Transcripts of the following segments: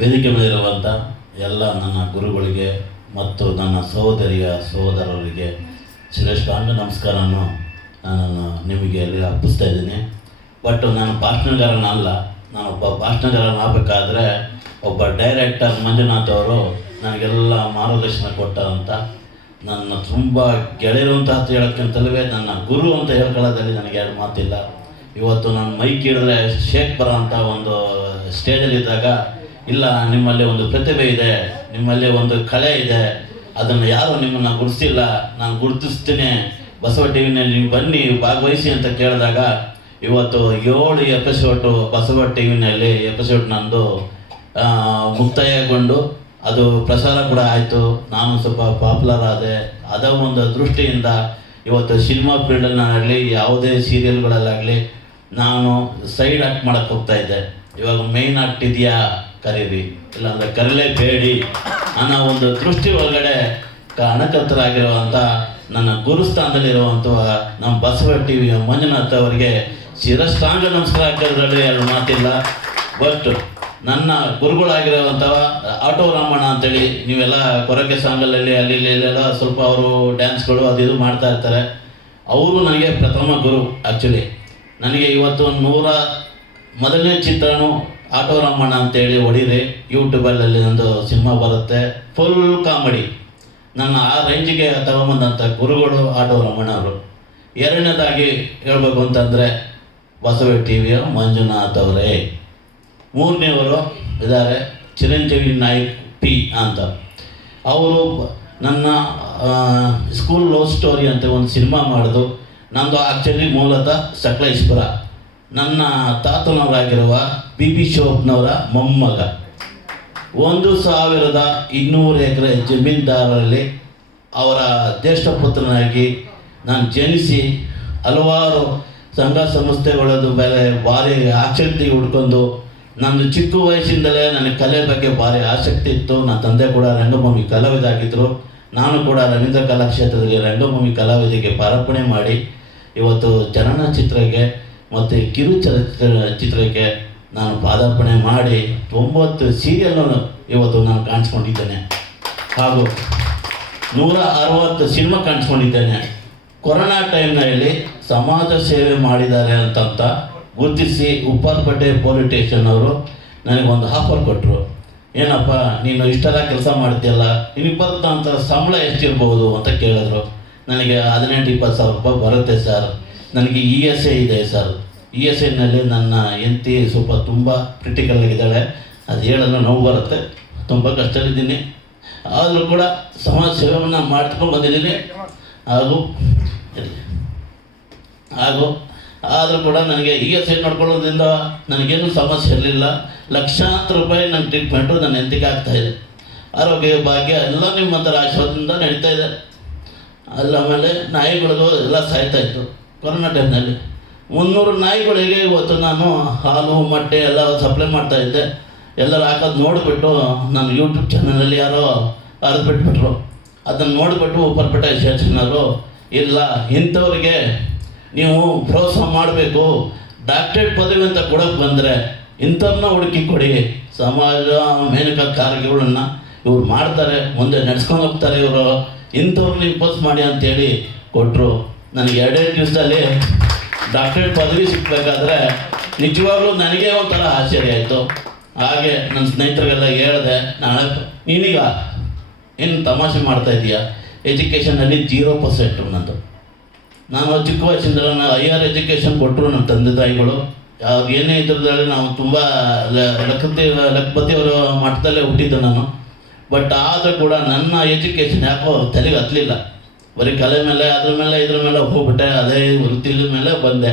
ವೇದಿಕೆ ಮೇಲಿರುವಂಥ ಎಲ್ಲ ನನ್ನ ಗುರುಗಳಿಗೆ ಮತ್ತು ನನ್ನ ಸಹೋದರಿಯ ಸಹೋದರರಿಗೆ ಶ್ರೇಷ್ಠಾಂಗ ನಮಸ್ಕಾರವನ್ನು ನಾನು ನಿಮಗೆ ಅಲ್ಲಿ ಅರ್ಪಿಸ್ತಾ ಇದ್ದೀನಿ. ಬಟ್ ನಾನು ಭಾಷಣಗಾರನಲ್ಲ. ನಾನೊಬ್ಬ ಭಾಷಣಗಾರನಾಗಬೇಕಾದ್ರೆ ಒಬ್ಬ ಡೈರೆಕ್ಟರ್ ಮಂಜುನಾಥ್ ಅವರು ನನಗೆಲ್ಲ ಮಾರ್ಗದರ್ಶನ ಕೊಟ್ಟಂಥ ನನ್ನ ತುಂಬ ಗೆಳೆಯರು ಅಂತ ಹೇಳೋಕ್ಕಿಂತಲೇ ನನ್ನ ಗುರು ಅಂತ ಹೇಳ್ಕೊಳ್ಳೋದ್ರಲ್ಲಿ ನನಗೆ ಎರಡು ಮಾತಿಲ್ಲ. ಇವತ್ತು ನಾನು ಮೈಕ್ ಹಿಡಿದ್ರೆ ಶೇಕ್ ಬರೋ ಅಂಥ ಒಂದು ಸ್ಟೇಜಲ್ಲಿದ್ದಾಗ, ಇಲ್ಲ ನಿಮ್ಮಲ್ಲಿ ಒಂದು ಪ್ರತಿಭೆ ಇದೆ, ನಿಮ್ಮಲ್ಲಿ ಒಂದು ಕಲೆ ಇದೆ, ಅದನ್ನು ಯಾರು ನಿಮ್ಮನ್ನು ಗುರುತಿಸಿಲ್ಲ, ನಾನು ಗುರುತಿಸ್ತೀನಿ, ಬಸವ ಟಿ ವಿನಲ್ಲಿ ನೀವು ಬನ್ನಿ ಭಾಗವಹಿಸಿ ಅಂತ ಕೇಳಿದಾಗ ಇವತ್ತು 7 ಎಪಿಸೋಡು ಬಸವ ಟಿ ವಿನಲ್ಲಿ ಎಪಿಸೋಡ್ ನಂದು ಮುಕ್ತಾಯಗೊಂಡು ಅದು ಪ್ರಸಾರ ಕೂಡ ಆಯಿತು. ನಾನು ಸ್ವಲ್ಪ ಪಾಪ್ಯುಲರ್ ಆದೆ. ಅದರ ಒಂದು ದೃಷ್ಟಿಯಿಂದ ಇವತ್ತು ಸಿನಿಮಾ ಫೀಲ್ಡಲ್ಲಾಗಲಿ ಯಾವುದೇ ಸೀರಿಯಲ್ಗಳಲ್ಲಾಗಲಿ ನಾನು ಸೈಡ್ ಆ್ಯಕ್ಟ್ ಮಾಡೋಕ್ಕೆ ಹೋಗ್ತಾಯಿದ್ದೆ. ಇವಾಗ ಮೇಯ್ನ್ ಆ್ಯಕ್ಟ್ ಇದೆಯಾ ಕರೀರಿ, ಇಲ್ಲಾಂದರೆ ಕರೀಲೇಬೇಡಿ ಅನ್ನೋ ಒಂದು ದೃಷ್ಟಿ ಒಳಗಡೆ ಅಣಕತ್ತರಾಗಿರುವಂಥ ನನ್ನ ಗುರುಸ್ಥಾನದಲ್ಲಿರುವಂಥ ನಮ್ಮ ಬಸವ ಟಿ ವಿ ಮಂಜುನಾಥ್ ಅವರಿಗೆ ಶಿರಷ್ಟಾಂಗ ನಮಸ್ಕಾರ ಹಾಕೋದ್ರಲ್ಲಿ ಎರಡು ಮಾತಿಲ್ಲ. ಬಟ್ ನನ್ನ ಗುರುಗಳಾಗಿರುವಂಥ ಆಟೋ ರಾಮಣ್ಣ ಅಂತೇಳಿ, ನೀವೆಲ್ಲ ಕೊರಕೆ ಸಾಂಗಲಲ್ಲಿ ಅಲ್ಲಿ ಇಲ್ಲೆಲ್ಲ ಸ್ವಲ್ಪ ಅವರು ಡ್ಯಾನ್ಸ್ಗಳು ಅದು ಇದು ಮಾಡ್ತಾ ಇರ್ತಾರೆ. ಅವರು ನನಗೆ ಪ್ರಥಮ ಗುರು. ಆ್ಯಕ್ಚುಲಿ ನನಗೆ ಇವತ್ತು 101ನೇ ಚಿತ್ರನೂ ಆಟೋ ರಾಮಣ್ಣ ಅಂತೇಳಿ ಹೊಡೀರಿ, ಯೂಟ್ಯೂಬಲ್ಲಿ ಒಂದು ಸಿನಿಮಾ ಬರುತ್ತೆ, ಫುಲ್ ಕಾಮಿಡಿ. ನನ್ನ ಆ ರೇಂಜಿಗೆ ತಗೊಂಬಂದಂಥ ಗುರುಗಳು ಆಟೋ ರಾಮಣ್ಣ ಅವರು. ಎರಡನೇದಾಗಿ ಹೇಳಬೇಕು ಅಂತಂದರೆ ಬಸವ ಟಿ ವಿಯ ಮಂಜುನಾಥ್ ಅವರೇ. ಮೂರನೇವರು ಇದ್ದಾರೆ ಚಿರಂಜೀವಿ ನಾಯ್ಕ್ ಪಿ ಅಂತ. ಅವರು ನನ್ನ ಸ್ಕೂಲ್ ಲವ್ ಸ್ಟೋರಿ ಅಂತ ಒಂದು ಸಿನಿಮಾ ಮಾಡೋದು. ನಂದು ಆ್ಯಕ್ಚುಲಿ ಮೂಲತಃ ಸಕಲೇಶ್ಪುರ. ನನ್ನ ತಾತನವರಾಗಿರುವ ಬಿ ಬಿ ಶಿವಪ್ಪನವರ ಮೊಮ್ಮಗ. 1200 ಎಕರೆ ಜಮೀನ್ದಾರರಲ್ಲಿ ಅವರ ಜ್ಯೇಷ್ಠ ಪುತ್ರನಾಗಿ ನಾನು ಜನಿಸಿ ಹಲವಾರು ಸಂಘ ಸಂಸ್ಥೆಗಳದ್ದು ಮೇಲೆ ಭಾರಿ ಆಸಕ್ತಿ ಹುಡ್ಕೊಂಡು, ನಂದು ಚಿಕ್ಕ ವಯಸ್ಸಿಂದಲೇ ನನಗೆ ಕಲೆ ಬಗ್ಗೆ ಭಾರಿ ಆಸಕ್ತಿ ಇತ್ತು. ನನ್ನ ತಂದೆ ಕೂಡ ರಂಗಭೂಮಿ ಕಲಾವಿದಾಗಿದ್ದರು. ನಾನು ಕೂಡ ರವೀಂದ್ರ ಕಲಾಕ್ಷೇತ್ರದಲ್ಲಿ ರಂಗಭೂಮಿ ಕಲಾವಿದಿಗೆ ಪಾದಾರ್ಪಣೆ ಮಾಡಿ ಇವತ್ತು ಚಲನಚಿತ್ರಕ್ಕೆ ಮತ್ತು ಕಿರು ಚಿತ್ರಕ್ಕೆ ನಾನು ಪಾದಾರ್ಪಣೆ ಮಾಡಿ 90 ಸೀರಿಯಲ್ನು ಇವತ್ತು ನಾನು ಕಾಣಿಸ್ಕೊಂಡಿದ್ದೇನೆ, ಹಾಗೂ 160 ಸಿನಿಮಾ ಕಾಣಿಸ್ಕೊಂಡಿದ್ದೇನೆ. ಕೊರೋನಾ ಟೈಮ್ನಲ್ಲಿ ಸಮಾಜ ಸೇವೆ ಮಾಡಿದ್ದಾರೆ ಅಂತಂತ ಗುರುತಿಸಿ ಉಪ್ಪಾರಪೇಟೆ ಪೊಲೀಸ್ ಸ್ಟೇಷನ್ ಅವರು ನನಗೊಂದು ಆಫರ್ ಕೊಟ್ಟರು. ಏನಪ್ಪ ನೀನು ಇಷ್ಟೆಲ್ಲ ಕೆಲಸ ಮಾಡ್ತೀಯಲ್ಲ, ನಿನಗೆ ಬರುತ್ತಂಥ ಸಂಬಳ ಎಷ್ಟಿರ್ಬೋದು ಅಂತ ಕೇಳಿದ್ರು. ನನಗೆ 18-20 ಸಾವಿರ ರೂಪಾಯಿ ಬರುತ್ತೆ ಸರ್. ನನಗೆ ESI ಇದೆ ಸರ್. ESIನಲ್ಲಿ ನನ್ನ ಹೆಂಡತಿ ಸ್ವಲ್ಪ ತುಂಬ ಕ್ರಿಟಿಕಲ್ ಆಗಿದ್ದಾಳೆ. ಅದು ಹೇಳಲು ನೋವು ಬರುತ್ತೆ, ತುಂಬ ಕಷ್ಟದಲ್ಲಿದ್ದೀನಿ. ಆದರೂ ಕೂಡ ಸಮಾಜ ಸೇವೆಯನ್ನು ಮಾಡ್ಕೊಂಡು ಬಂದಿದ್ದೀನಿ. ಆದರೂ ಕೂಡ ನನಗೆ ESI ನೋಡ್ಕೊಳ್ಳೋದ್ರಿಂದ ನನಗೇನು ಸಮಸ್ಯೆ ಇರಲಿಲ್ಲ. ಲಕ್ಷಾಂತರ ರೂಪಾಯಿ ನನ್ನ ಟ್ರೀಟ್ಮೆಂಟು ನನ್ನ ಹೆಂಡತಿಗೆ ಆಗ್ತಾಯಿದೆ. ಆರೋಗ್ಯ ಭಾಗ್ಯ ಎಲ್ಲ ನಿಮ್ಮಂಥರ ಆಶೀರ್ವಾದದಿಂದ ನಡೀತಾ ಇದೆ. ಆಮೇಲೆ ನಾಯಿಗಳಿಗೂ ಎಲ್ಲ ಸಾಯ್ತಾಯಿತ್ತು. ಕೊರೋನಾ ಟೈಮ್ನಲ್ಲಿ 300 ನಾಯಿಗಳಿಗೆ ಇವತ್ತು ನಾನು ಹಾಲು ಮೊಟ್ಟೆ ಎಲ್ಲ ಸಪ್ಲೈ ಮಾಡ್ತಾಯಿದ್ದೆ. ಎಲ್ಲರೂ ಹಾಕೋದು ನೋಡಿಬಿಟ್ಟು ನಾನು ಯೂಟ್ಯೂಬ್ ಚಾನಲಲ್ಲಿ ಯಾರೋ ಬಿಟ್ಬಿಟ್ರು. ಅದನ್ನು ನೋಡಿಬಿಟ್ಟು ಉಪ್ಪಾರಪೇಟೆ ಸ್ಟೇಷನವರು, ಇಲ್ಲ ಇಂಥವ್ರಿಗೆ ನೀವು ಪ್ರೋತ್ಸಾಹ ಮಾಡಬೇಕು, ಡಾಕ್ಟರೇಟ್ ಪದವಿ ಅಂತ ಕೊಡೋಕ್ಕೆ ಬಂದರೆ ಇಂಥವ್ರನ್ನ ಹುಡುಕಿ ಕೊಡಿ, ಸಮಾಜ ಮೇನಕ ಕಾರ್ಯಗಳನ್ನು ಇವ್ರು ಮಾಡ್ತಾರೆ, ಮುಂದೆ ನಡ್ಸ್ಕೊಂಡು ಹೋಗ್ತಾರೆ ಇವರು, ಇಂಥವ್ರನ್ನ ಇಂಪೋಸ್ ಮಾಡಿ ಅಂತೇಳಿ ಕೊಟ್ಟರು. ನನಗೆ 2 ದಿವಸದಲ್ಲಿ ಡಾಕ್ಟರೇಟ್ ಪದವಿ ಸಿಕ್ಕಬೇಕಾದ್ರೆ ನಿಜವಾಗ್ಲೂ ನನಗೆ ಒಂಥರ ಆಶ್ಚರ್ಯ ಆಯಿತು. ಹಾಗೆ ನನ್ನ ಸ್ನೇಹಿತರಿಗೆಲ್ಲ ಹೇಳಿದೆ, ನಾಳೆ ನೀನೀಗ ಏನು ತಮಾಷೆ ಮಾಡ್ತಾಯಿದ್ದೀಯಾ, ಎಜುಕೇಷನಲ್ಲಿ 0% ನಂದು. ನಾನು ಚಿಕ್ಕ ವಯಸ್ಸಿಂದ ಹೈಯರ್ ಎಜುಕೇಷನ್ ಕೊಟ್ಟರು ನಮ್ಮ ತಂದೆ ತಾಯಿಗಳು. ಅವ್ರು ಏನೇ ಇದ್ರದಲ್ಲಿ ನಾವು ತುಂಬ ಲಖಪತಿಯವರ ಮಟ್ಟದಲ್ಲೇ ಹುಟ್ಟಿದ್ದು ನಾನು. ಬಟ್ ಆದರೂ ಕೂಡ ನನ್ನ ಎಜುಕೇಷನ್ ಯಾಕೋ ತಲೆಗೆ ಹತ್ತಲಿಲ್ಲ. ಬರೀ ಕಲೆ ಮೇಲೆ ಇದ್ರ ಮೇಲೆ ಹೋಗ್ಬಿಟ್ಟೆ, ಅದೇ ವೃತ್ತಿಯ ಮೇಲೆ ಬಂದೆ.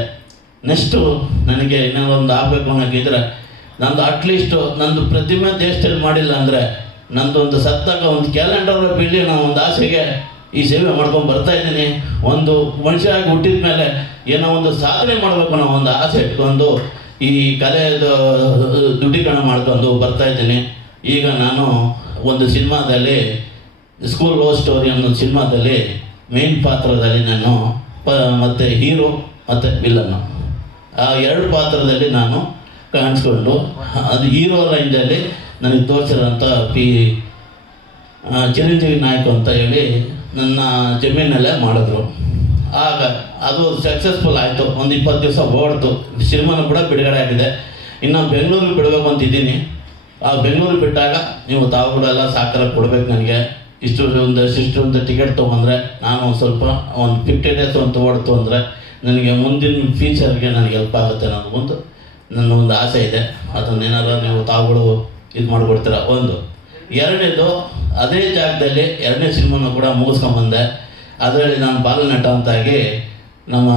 ನೆಕ್ಸ್ಟು ನನಗೆ ಇನ್ನೊಂದು ಆಗಬೇಕು ಅನ್ನೋಕ್ಕಿದ್ರೆ ನಂದು ಅಟ್ಲೀಸ್ಟು ನಂದು ಪ್ರತಿಮೆ ದೇಶದಲ್ಲಿ ಮಾಡಿಲ್ಲ ಅಂದರೆ ನಂದೊಂದು ಸತ್ತಾಗ ಒಂದು ಕ್ಯಾಲೆಂಡರ್ ಬಿಲ್ಲಿ ನಾನು ಒಂದು ಆಸೆಗೆ ಈ ಸೇವೆ ಮಾಡ್ಕೊಂಡು ಬರ್ತಾಯಿದ್ದೀನಿ. ಒಂದು ಮನುಷ್ಯ ಆಗಿ ಹುಟ್ಟಿದ ಮೇಲೆ ಏನೋ ಒಂದು ಸಾಧನೆ ಮಾಡಬೇಕು ಅನ್ನೋ ಒಂದು ಆಸೆ ಇಟ್ಕೊಂಡು ಈ ಕಲೆಯದು ದುಡ್ಡೀಕರಣ ಮಾಡ್ಕೊಂಡು ಬರ್ತಾಯಿದ್ದೀನಿ. ಈಗ ನಾನು ಒಂದು ಸಿನಿಮಾದಲ್ಲಿ ಸ್ಕೂಲ್ ಲವ್ ಸ್ಟೋರಿ ಅನ್ನೋ ಸಿನಿಮಾದಲ್ಲಿ ಮೇನ್ ಪಾತ್ರದಲ್ಲಿ ನಾನು ಮತ್ತು ಹೀರೋ ಮತ್ತು ವಿಲನ್ನು ಆ 2 ಪಾತ್ರದಲ್ಲಿ ನಾನು ಕಾಣಿಸ್ಕೊಂಡು, ಅದು ಹೀರೋ ರೇಂಜಲ್ಲಿ ನನಗೆ ತೋರಿಸಿರೋಂಥ ಚಿರಂಜೀವಿ ನಾಯಕ್ ಅಂತ ಹೇಳಿ ನನ್ನ ಜಮೀನಲ್ಲೇ ಮಾಡಿದ್ರು. ಆಗ ಅದು ಸಕ್ಸಸ್ಫುಲ್ ಆಯಿತು. ಒಂದು 20 ದಿವಸ ಓಡ್ತು. ಸಿನಿಮಾನು ಕೂಡ ಬಿಡುಗಡೆ ಆಗಿದೆ. ಇನ್ನು ಬೆಂಗಳೂರಿಗೆ ಬಿಡಬೇಕು ಅಂತಿದ್ದೀನಿ. ಆ ಬೆಂಗಳೂರಿಗೆ ಬಿಟ್ಟಾಗ ನೀವು ತಾವುಗಳೆಲ್ಲ ಸಹಕಾರ ಕೊಡಬೇಕು. ನನಗೆ ಇಷ್ಟು ಟಿಕೆಟ್ ತೊಗೊಂಡ್ರೆ ನಾನು ಸ್ವಲ್ಪ ಒಂದು 50 ಡೇಸ್ ಒಂದು ಓಡ್ತು ಅಂದರೆ ನನಗೆ ಮುಂದಿನ ಫ್ಯೂಚರ್ಗೆ ನನಗೆ ಹೆಲ್ಪ್ ಆಗುತ್ತೆ ಅನ್ನೋದು ನನ್ನ ಒಂದು ಆಸೆ ಇದೆ. ಅದನ್ನೇನಾದ್ರು ನೀವು ತಾವುಗಳು ಇದು ಮಾಡಿಕೊಡ್ತೀರ. ಒಂದು. ಎರಡನೇದು, ಅದೇ ಜಾಗದಲ್ಲಿ 2ನೇ ಸಿನಿಮಾನು ಕೂಡ ಮುಗಿಸ್ಕೊಂಬಂದೆ. ಅದರಲ್ಲಿ ನಾನು ಬಾಲನಟ ಅಂತಾಗಿ ನಮ್ಮ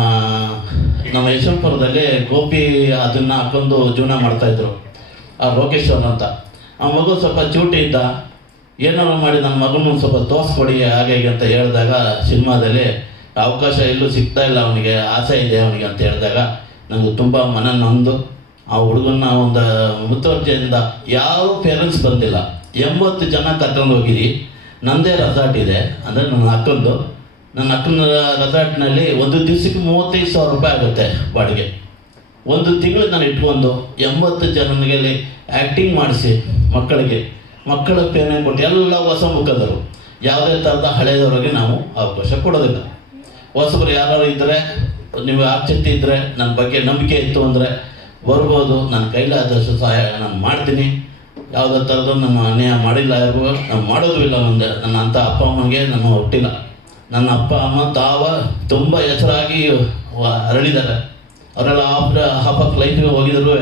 ಯಶವಂತಪುರದಲ್ಲಿ ಗೋಪಿ ಅದನ್ನು ಹಾಕೊಂಡು ಜೀವನ ಮಾಡ್ತಾಯಿದ್ರು. ಆ ಲೋಕೇಶ್ವರ್ ಅಂತ ಆ ಮಗು ಸ್ವಲ್ಪ ಚೂಟಿ ಇದ್ದ. ಏನಾದ್ರು ಮಾಡಿ ನನ್ನ ಮಗನ ಸ್ವಲ್ಪ ತೋರಿಸ್ಕೊಡಿ ಹಾಗೆ ಹೀಗೆ ಅಂತ ಹೇಳಿದಾಗ ಸಿನಿಮಾದಲ್ಲಿ ಅವಕಾಶ ಎಲ್ಲೂ ಸಿಗ್ತಾ ಇಲ್ಲ ಅವನಿಗೆ, ಆಸೆ ಇದೆ ಅವನಿಗೆ ಅಂತ ಹೇಳಿದಾಗ ನನಗೆ ತುಂಬ ಮನ ನೊಂದು ಆ ಹುಡುಗನ್ನ ಒಂದು ಮುತುವರ್ಜಿಯಿಂದ ಯಾವ ಪೇರೆಂಟ್ಸ್ ಬಂದಿಲ್ಲ. 80 ಜನ ಕರ್ಕೊಂಡು ಹೋಗಿದ್ದಿ. ನನ್ನದೇ ರೆಸಾರ್ಟ್ ಇದೆ ಅಂದರೆ ನನ್ನ ಅಕ್ಕನ ರೆಸಾರ್ಟ್ನಲ್ಲಿ ಒಂದು ದಿವಸಕ್ಕೆ 35,000 ರೂಪಾಯಿ ಆಗುತ್ತೆ ಬಾಡಿಗೆ. ಒಂದು ತಿಂಗಳು ನಾನು ಇಟ್ಕೊಂಡು 80 ಜನರಿಗೆ ಆ್ಯಕ್ಟಿಂಗ್ ಮಾಡಿಸಿ ಮಕ್ಕಳ ಪೇಮೆಂಟ್ ಕೊಟ್ಟು ಎಲ್ಲ ಹೊಸ ಮುಖದರು, ಯಾವುದೇ ಥರದ ಹಳೆಯದವರಿಗೆ ನಾವು ಅವಕಾಶ ಕೊಡೋದಿಲ್ಲ. ಹೊಸಬರು ಯಾರು ಇದ್ದರೆ, ನೀವು ಆಸಕ್ತಿ ಇದ್ದರೆ, ನನ್ನ ಬಗ್ಗೆ ನಂಬಿಕೆ ಇತ್ತು ಅಂದರೆ ಬರ್ಬೋದು. ನನ್ನ ಕೈಲಾದಷ್ಟು ಸಹಾಯ ನಾನು ಮಾಡ್ತೀನಿ. ಯಾವುದೇ ಥರದ್ದು ನಾನು ಅನ್ಯಾಯ ಮಾಡಿಲ್ಲ, ಯಾರಿಗೂ ನಾನು ಮಾಡೋದು ಇಲ್ಲ. ಮುಂದೆ ನನ್ನ ಅಂಥ ಅಪ್ಪ ಅಮ್ಮಗೆ ನಾನು ಹುಟ್ಟಿಲ್ಲ. ನನ್ನ ಅಪ್ಪ ಅಮ್ಮ ತುಂಬ ಹೆಸರಾಗಿ ಅರಳಿದ್ದಾರೆ. ಅವರೆಲ್ಲ ಹಾಫ್ ಆಫ್ ಲೈಫಿಗೆ ಹೋಗಿದ್ರು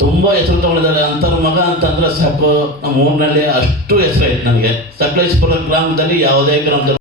ತುಂಬ ಹೆಸರು ತೊಗೊಂಡಿದ್ದಾರೆ. ಅಂಥವ್ರ ಮಗ ಅಂತಂದರೆ ಸಾಕು. ನಮ್ಮ ಊರಿನಲ್ಲಿ ಅಷ್ಟು ಹೆಸರು ಐತೆ ನನಗೆ. ಸಕಲೇಶ್ಪುರ ಗ್ರಾಮದಲ್ಲಿ ಯಾವುದೇ ಗ್ರಾಮದಲ್ಲಿ